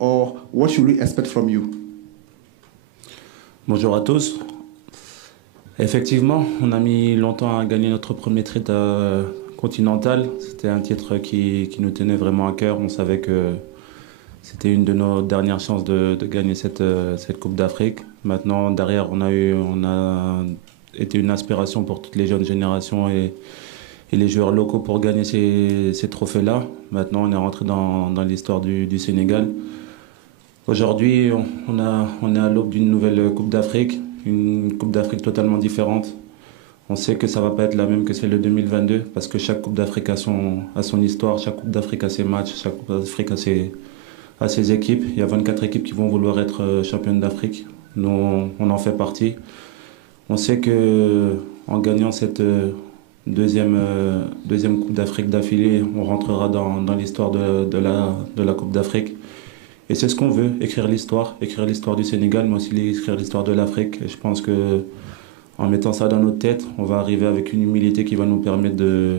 Or what should we expect from you? Bonjour à tous. Effectivement, on a mis longtemps à gagner notre premier titre continental. C'était un titre qui nous tenait vraiment à cœur. On savait que c'était une de nos dernières chances de gagner cette Coupe d'Afrique. Maintenant, derrière, on a été une inspiration pour toutes les jeunes générations et les joueurs locaux pour gagner ces trophées-là. Maintenant, on est rentré dans l'histoire du Sénégal. Aujourd'hui, on est à l'aube d'une nouvelle Coupe d'Afrique, une Coupe d'Afrique totalement différente. On sait que ça ne va pas être la même que celle de 2022 parce que chaque Coupe d'Afrique a son histoire, chaque Coupe d'Afrique a ses matchs, chaque Coupe d'Afrique a ses équipes. Il y a 24 équipes qui vont vouloir être championnes d'Afrique. Nous, on en fait partie. On sait qu'en gagnant cette deuxième Coupe d'Afrique d'affilée, on rentrera dans l'histoire de la Coupe d'Afrique. Et c'est ce qu'on veut, écrire l'histoire du Sénégal, mais aussi écrire l'histoire de l'Afrique. Et je pense qu'en mettant ça dans notre tête, on va arriver avec une humilité qui va nous permettre de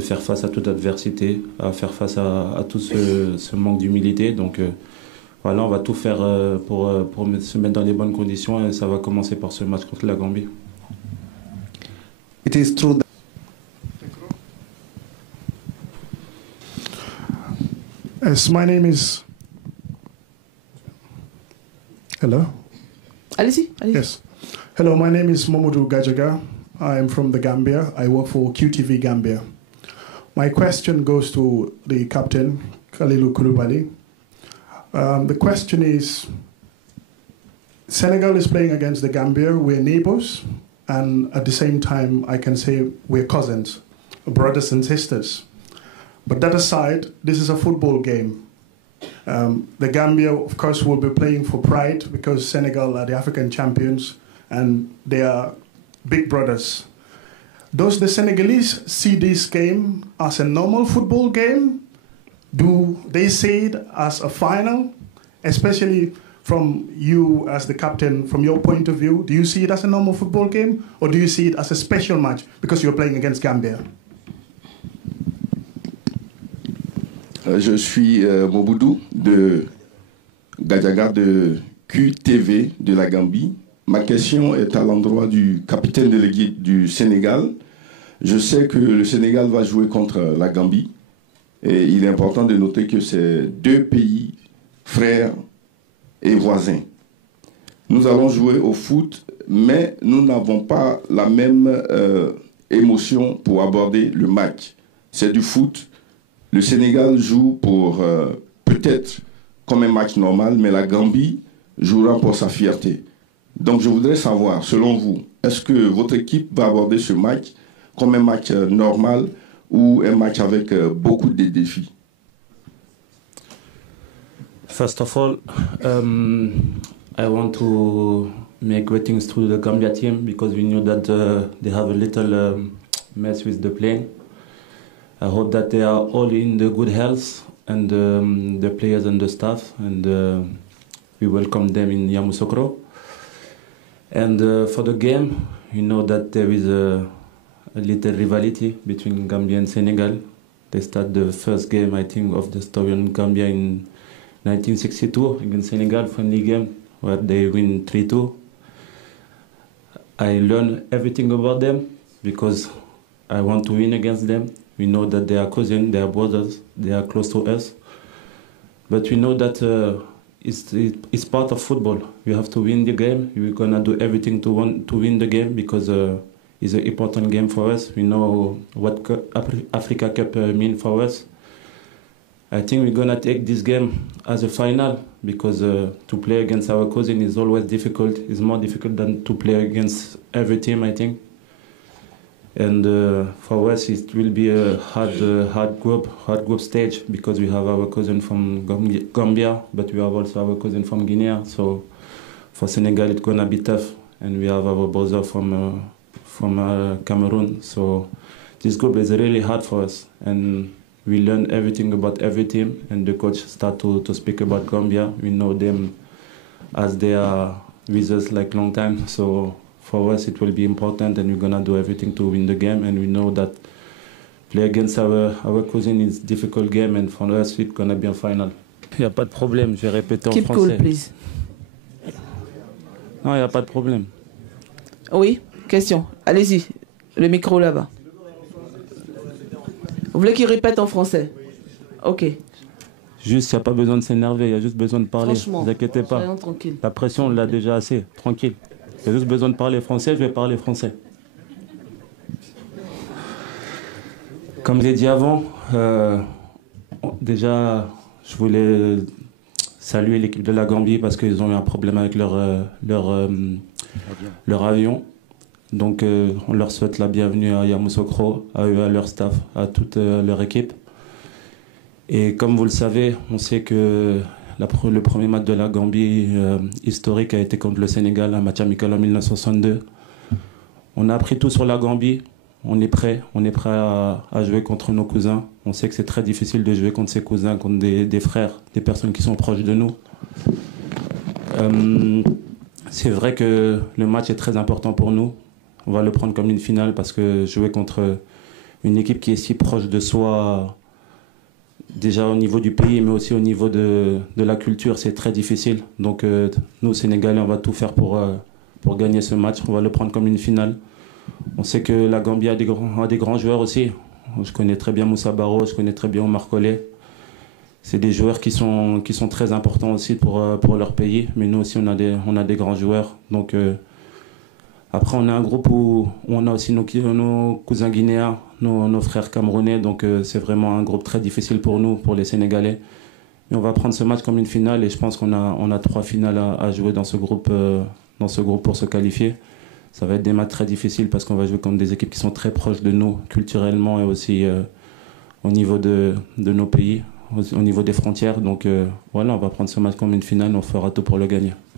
faire face à toute adversité, à faire face à tout ce manque d'humilité. Donc voilà, on va tout faire pour se mettre dans les bonnes conditions et ça va commencer par ce match contre la Gambie. It is true. Yes, my name is... Hello? Allez-y. Yes. Hello, my name is Momodou Gajaga. I am from the Gambia. I work for QTV Gambia. My question goes to the captain, Khalilou Koulibaly. The question is, Senegal is playing against the Gambia. We're neighbors, and at the same time, I can say we're cousins, brothers and sisters. But that aside, this is a football game. The Gambia, of course, will be playing for pride because Senegal are the African champions and they are big brothers. Does the Senegalese see this game as a normal football game? Do they see it as a final? Especially from you as the captain, from your point of view, do you see it as a normal football game or do you see it as a special match because you're playing against Gambia? Je suis Moboudou de Gadjaga de QTV de la Gambie. Ma question est à l'endroit du capitaine délégué du Sénégal. Je sais que le Sénégal va jouer contre la Gambie et il est important de noter que c'est deux pays frères et voisins. Nous allons jouer au foot, mais nous n'avons pas la même émotion pour aborder le match. C'est du foot. Le Sénégal joue pour peut-être comme un match normal, mais la Gambie jouera pour sa fierté. Donc je voudrais savoir, selon vous, est-ce que votre équipe va aborder ce match comme un match normal ou un match avec beaucoup de défis? First of all, I want to make greetings to the Gambia team because we knew that they have a little mess with the plane. I hope that they are all in the good health and the players and the staff, and we welcome them in Yamoussoukro. And for the game, you know that there is a little rivalry between Gambia and Senegal. They start the first game, I think, of the story in Gambia in 1962 against Senegal, friendly game, where they win 3-2. I learned everything about them because I want to win against them. We know that they are cousins, they are brothers, they are close to us. But we know that it's part of football. We have to win the game. We're going to do everything to win the game because it's an important game for us. We know what Africa Cup means for us. I think we're going to take this game as a final because to play against our cousin is always difficult. It's more difficult than to play against every team, I think. And for us, it will be a hard group stage because we have our cousin from Gambia, but we have also our cousin from Guinea. So for Senegal, it's gonna be tough, and we have our brother from Cameroon. So this group is really hard for us, and we learn everything about every team. And the coach start to speak about Gambia. We know them as they are with us like long time. So for us, it will be important, and we're gonna do everything to win the game. And we know that play against our cousin is a difficult game, and for us, it's gonna be a final. Il n'y a pas de problème, je vais répéter en Keep français. cool, please. Non, il n'y a pas de problème. Oui, question. Allez-y, le micro là-bas. Vous voulez qu'il répète en français? Ok. Juste, il n'y a pas besoin de s'énerver, il y a juste besoin de parler. Franchement, Ne vous inquiétez pas. soyons tranquilles. La pression, on l'a déjà assez. Tranquille. Il y a juste besoin de parler français, je vais parler français. Comme j'ai dit avant, déjà, je voulais saluer l'équipe de la Gambie parce qu'ils ont eu un problème avec leur avion. Donc, on leur souhaite la bienvenue à Yamoussoukro, à eux, à leur staff, à toute leur équipe. Et comme vous le savez, on sait que le premier match de la Gambie historique a été contre le Sénégal, un match amical en 1962. On a appris tout sur la Gambie. On est prêt à jouer contre nos cousins. On sait que c'est très difficile de jouer contre ses cousins, contre des frères, des personnes qui sont proches de nous. C'est vrai que le match est très important pour nous. On va le prendre comme une finale parce que jouer contre une équipe qui est si proche de soi, déjà au niveau du pays, mais aussi au niveau de la culture, c'est très difficile. Donc nous, Sénégalais, on va tout faire pour gagner ce match. On va le prendre comme une finale. On sait que la Gambie a des grands joueurs aussi. Je connais très bien Moussa Barrow, je connais très bien Omar Colley. C'est des joueurs qui sont très importants aussi pour leur pays. Mais nous aussi, on a des grands joueurs. Donc après, on a un groupe où on a aussi nos cousins guinéens, nos frères camerounais. Donc c'est vraiment un groupe très difficile pour nous, pour les Sénégalais. Mais on va prendre ce match comme une finale et je pense qu'on a 3 finales à jouer dans ce groupe pour se qualifier. Ça va être des matchs très difficiles parce qu'on va jouer contre des équipes qui sont très proches de nous, culturellement et aussi au niveau de nos pays, au niveau des frontières. Donc voilà, on va prendre ce match comme une finale, on fera tout pour le gagner.